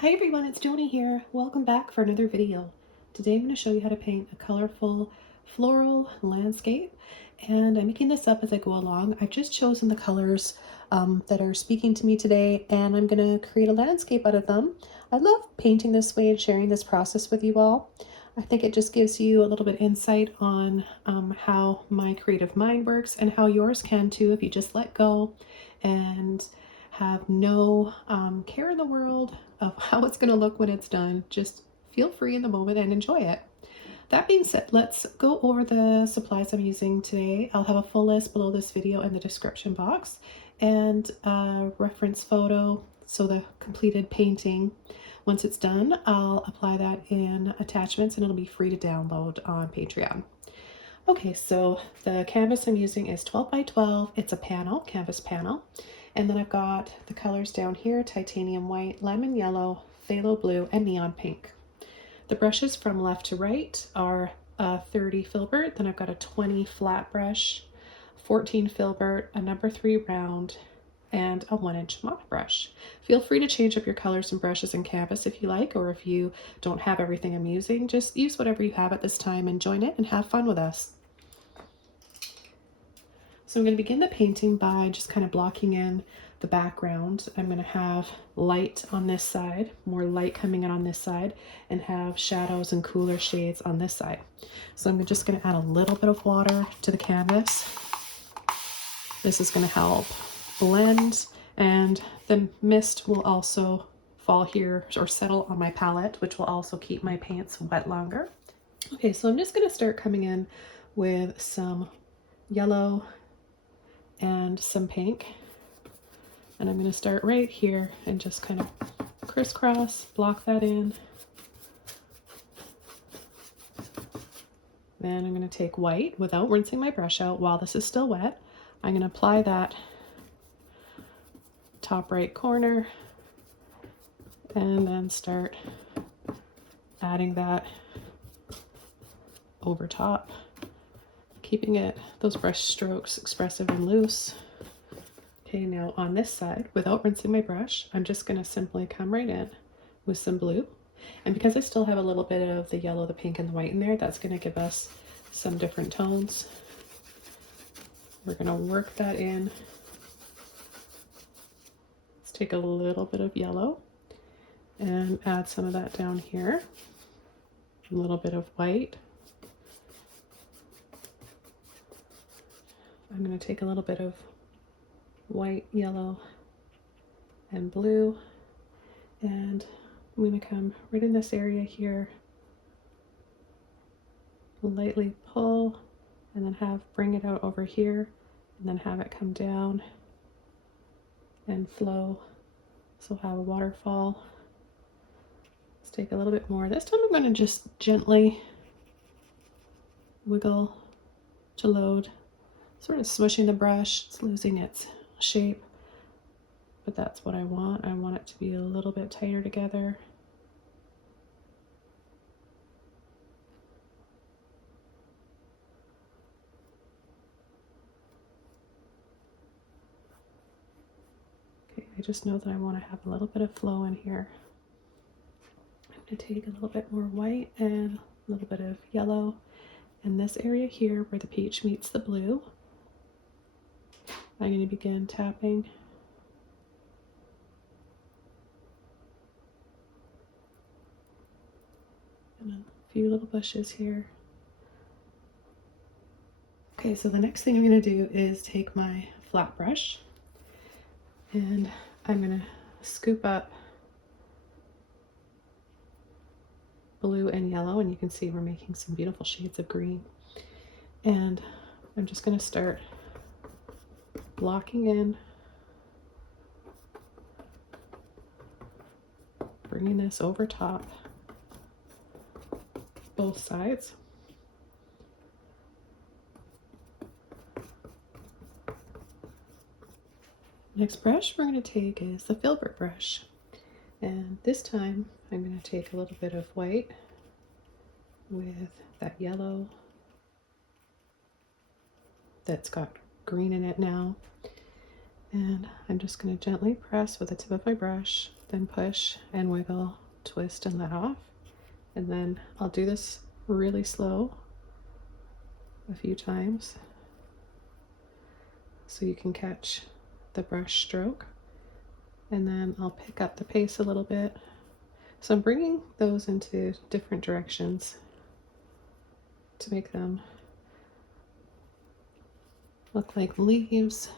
Hi everyone, it's Joni here. Welcome back for another video. Today I'm going to show you how to paint a colorful floral landscape, and I'm making this up as I go along. I've just chosen the colors that are speaking to me today, and I'm going to create a landscape out of them. I love painting this way and sharing this process with you all. I think it just gives you a little bit insight on how my creative mind works and how yours can too if you just let go and have no care in the world of how it's going to look when it's done. Just feel free in the moment and enjoy it. That being said, let's go over the supplies I'm using today. I'll have a full list below this video in the description box and a reference photo, so the completed painting. Once it's done, I'll apply that in attachments and it'll be free to download on Patreon. Okay, so the canvas I'm using is 12 by 12. It's a panel, canvas panel. And then I've got the colors down here: titanium white, lemon yellow, phthalo blue, and neon pink. The brushes from left to right are 30 filbert, then I've got a 20 flat brush, 14 filbert, a number 3 round, and a 1-inch mop brush. Feel free to change up your colors and brushes and canvas if you like, or if you don't have everything I'm using, just use whatever you have at this time and join it and have fun with us. So I'm going to begin the painting by just kind of blocking in the background. I'm going to have light on this side, more light coming in on this side, and have shadows and cooler shades on this side. So I'm just going to add a little bit of water to the canvas. This is going to help blend, and the mist will also fall here or settle on my palette, which will also keep my paints wet longer. Okay, so I'm just going to start coming in with some yellow and some pink, and I'm going to start right here and just kind of crisscross, block that in. Then I'm going to take white without rinsing my brush out while this is still wet. I'm going to apply that top right corner and then start adding that over top, keeping those brush strokes expressive and loose. Okay, now on this side, without rinsing my brush, I'm just going to simply come right in with some blue. And because I still have a little bit of the yellow, the pink, and the white in there, that's going to give us some different tones. We're going to work that in. Let's take a little bit of yellow and add some of that down here. A little bit of white. I'm going to take a little bit of white, yellow, and blue, and I'm going to come right in this area here, lightly pull, and then bring it out over here, and then have it come down and flow. So have a waterfall. Let's take a little bit more. This time I'm going to just gently wiggle to load, sort of smushing the brush. It's losing its shape, but that's what I want. I want it to be a little bit tighter together. Okay, I just know that I want to have a little bit of flow in here. I'm going to take a little bit more white and a little bit of yellow in this area here where the peach meets the blue. I'm going to begin tapping. And a few little bushes here. Okay, so the next thing I'm going to do is take my flat brush and I'm going to scoop up blue and yellow, and you can see we're making some beautiful shades of green. And I'm just going to start blocking in, bringing this over top, both sides. Next brush we're going to take is the filbert brush, and this time I'm going to take a little bit of white with that yellow that's got green in it now, and I'm just going to gently press with the tip of my brush then push and wiggle, twist and let off. And then I'll do this really slow a few times so you can catch the brush stroke. And then I'll pick up the pace a little bit. So I'm bringing those into different directions to make them look like leaves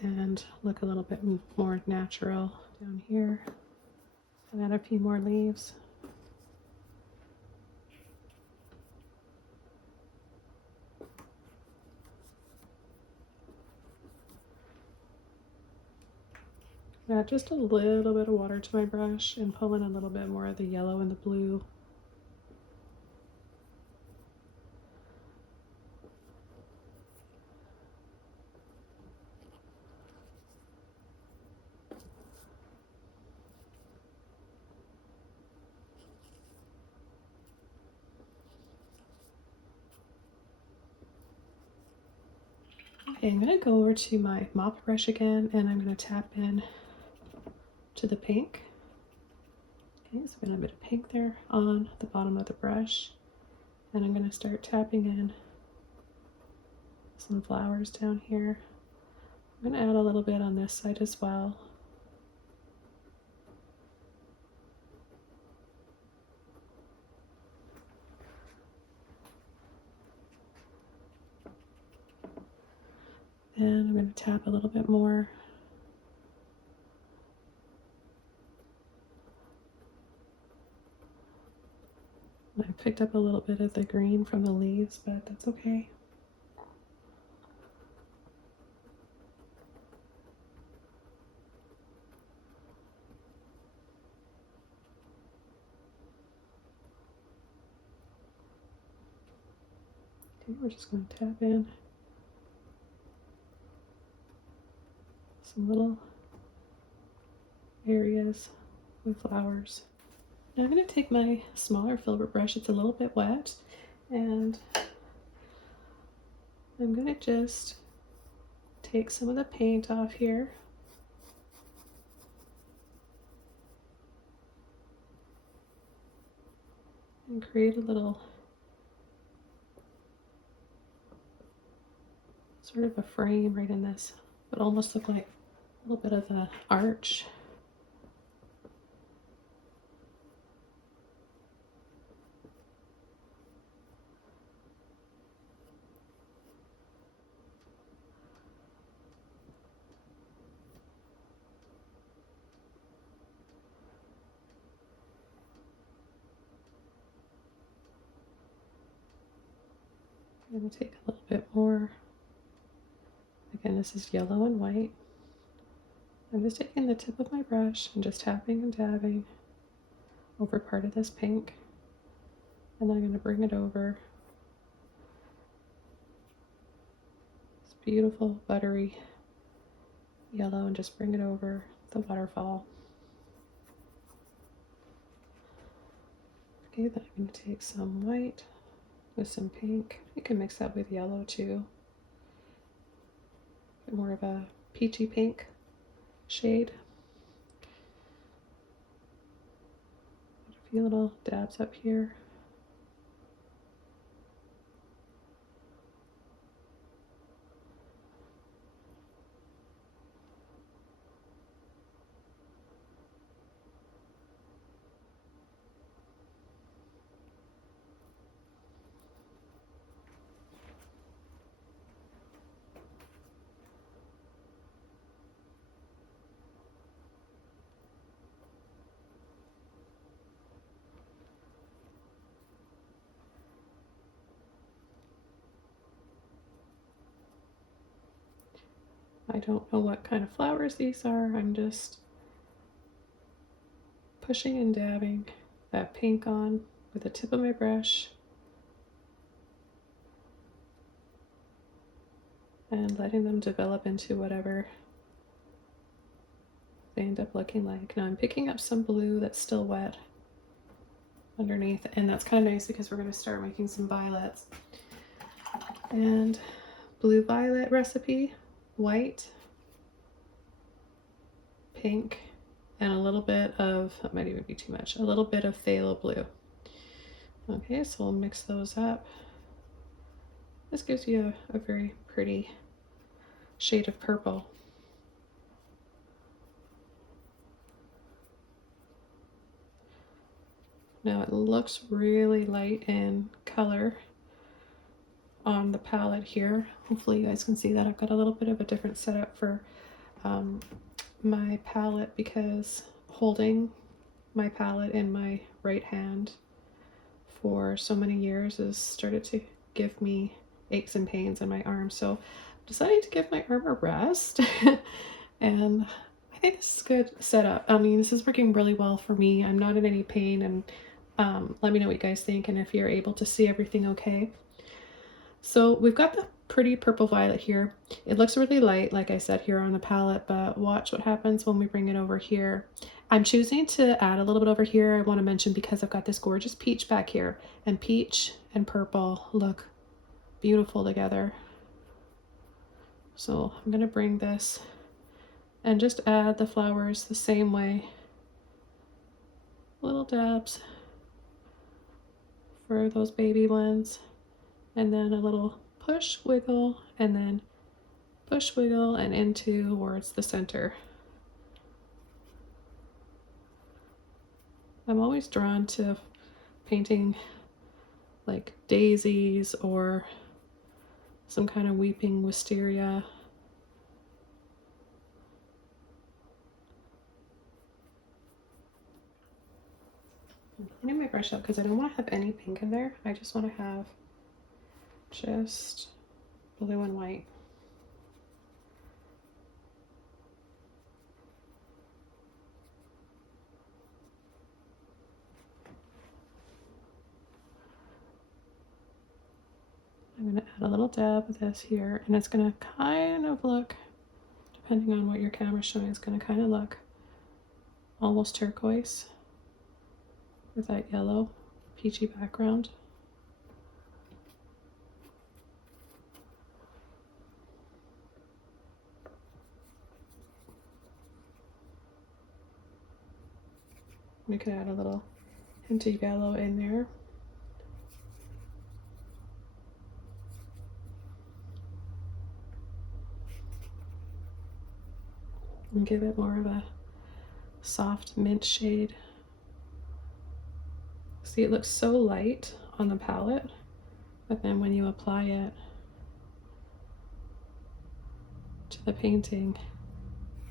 and look a little bit more natural. Down here, I'll add a few more leaves. Add just a little bit of water to my brush and pull in a little bit more of the yellow and the blue. Okay, I'm going to go over to my mop brush again, and I'm going to tap in to the pink. Okay, so I'm going to have a bit of pink there on the bottom of the brush, and I'm going to start tapping in some flowers down here. I'm going to add a little bit on this side as well. And I'm going to tap a little bit more. I picked up a little bit of the green from the leaves, but that's okay. Okay, we're just going to tap in some little areas with flowers. Now I'm going to take my smaller filbert brush, it's a little bit wet, and I'm going to just take some of the paint off here. And create a little sort of a frame right in this. It almost look like a little bit of an arch. I'm going to take a little bit more. Again, this is yellow and white. I'm just taking the tip of my brush and just tapping and dabbing over part of this pink. And then I'm going to bring it over this beautiful buttery yellow and just bring it over the waterfall. Okay, then I'm going to take some white with some pink. You can mix that with yellow too. More of a peachy pink shade. A few little dabs up here. I don't know what kind of flowers these are. I'm just pushing and dabbing that pink on with the tip of my brush and letting them develop into whatever they end up looking like. Now I'm picking up some blue that's still wet underneath, and that's kind of nice because we're going to start making some violets. And blue violet recipe, white, pink and a little bit of, that might even be too much, a little bit of phthalo blue. Okay, so we'll mix those up. This gives you a very pretty shade of purple. Now it looks really light in color on the palette here. Hopefully you guys can see that. I've got a little bit of a different setup for my palette because holding my palette in my right hand for so many years has started to give me aches and pains in my arm. So I'm deciding to give my arm a rest and I think this is a good setup. I mean, this is working really well for me. I'm not in any pain, and let me know what you guys think and if you're able to see everything okay. So we've got the pretty purple violet here. It looks really light, like I said, here on the palette, but watch what happens when we bring it over here. I'm choosing to add a little bit over here, I want to mention, because I've got this gorgeous peach back here, and peach and purple look beautiful together. So I'm going to bring this and just add the flowers the same way. Little dabs for those baby ones, and then a little push, wiggle, and then push, wiggle, and in towards the center. I'm always drawn to painting like daisies or some kind of weeping wisteria. I'm cleaning my brush up because I don't want to have any pink in there. I just want to have just blue and white. I'm going to add a little dab of this here, and it's going to kind of look, depending on what your camera's showing, it's going to kind of look almost turquoise with that yellow peachy background. We could add a little hint of yellow in there. And give it more of a soft mint shade. See, it looks so light on the palette, but then when you apply it to the painting,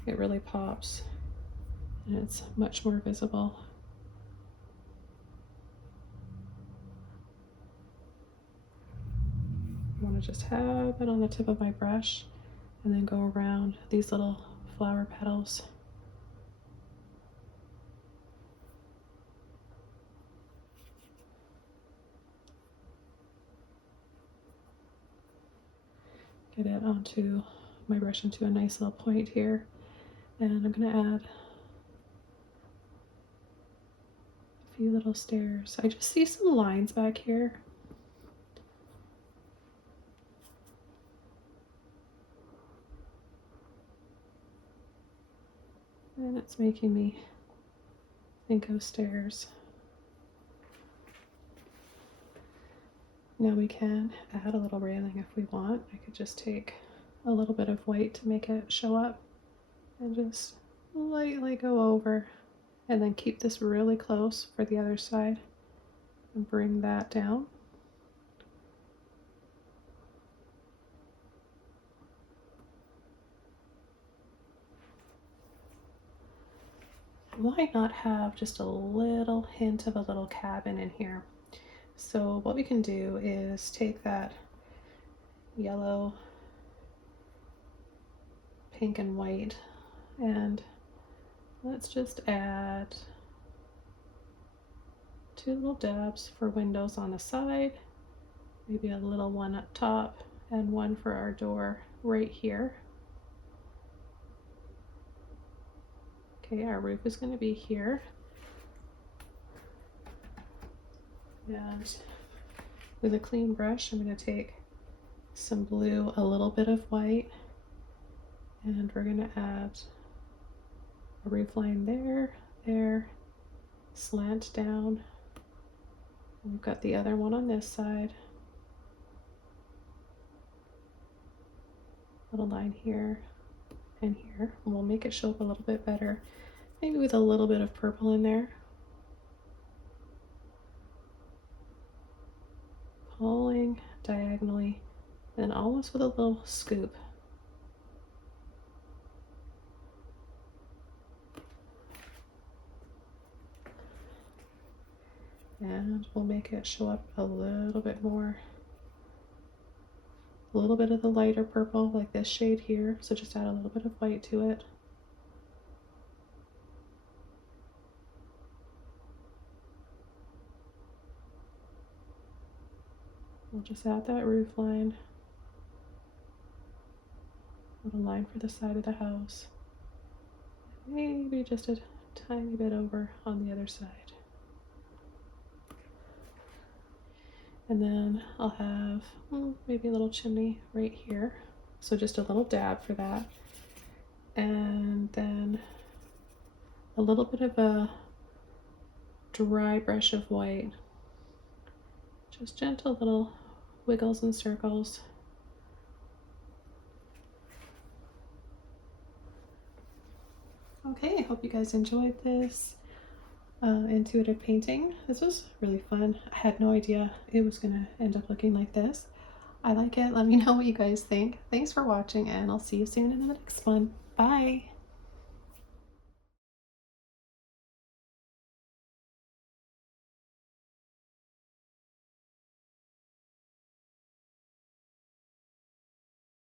it really pops and it's much more visible. I want to just have it on the tip of my brush and then go around these little flower petals. Get it onto my brush into a nice little point here, and I'm going to add a few little stairs. I just see some lines back here. And it's making me think of stairs. Now we can add a little railing if we want. I could just take a little bit of white to make it show up and just lightly go over, and then keep this really close for the other side and bring that down. Why not have just a little hint of a little cabin in here? So what we can do is take that yellow, pink, and white, and let's just add 2 little dabs for windows on the side, maybe a little one up top, and one for our door right here. Okay, our roof is going to be here. And with a clean brush, I'm going to take some blue, a little bit of white, and we're going to add a roof line there, there, slant down. We've got the other one on this side. Little line here and here. And we'll make it show up a little bit better. Maybe with a little bit of purple in there. Pulling diagonally and almost with a little scoop. And we'll make it show up a little bit more. A little bit of the lighter purple, like this shade here, so just add a little bit of white to it. We'll just add that roof line. Little line for the side of the house. Maybe just a tiny bit over on the other side. And then I'll have maybe a little chimney right here. So just a little dab for that. And then a little bit of a dry brush of white. Just gentle little wiggles and circles. Okay, I hope you guys enjoyed this intuitive painting. This was really fun. I had no idea it was gonna end up looking like this. I like it. Let me know what you guys think. Thanks for watching, and I'll see you soon in the next one. Bye.